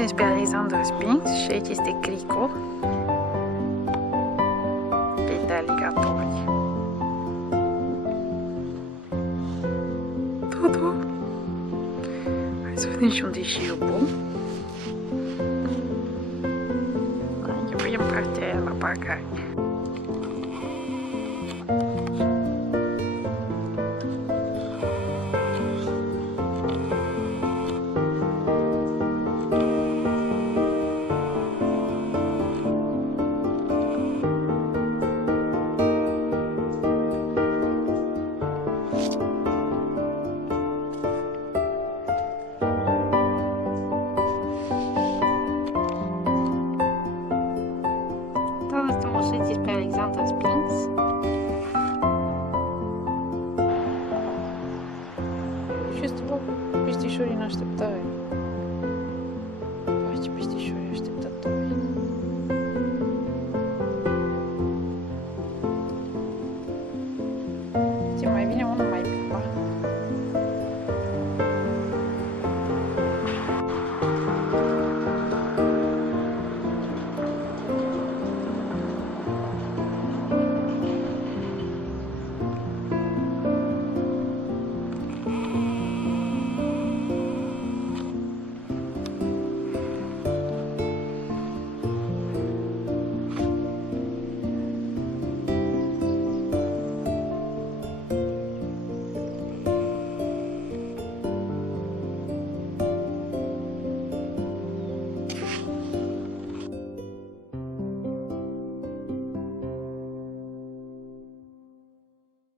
Sunteți pe Alexandra Springs și aici este Crico. Plin de aligatori. Toto! Hai să vedem și unde e și iubul. Aici vedem partea aia la parcare. Sunteți pe Alexandra Springs. Și este o peștișori în așteptare.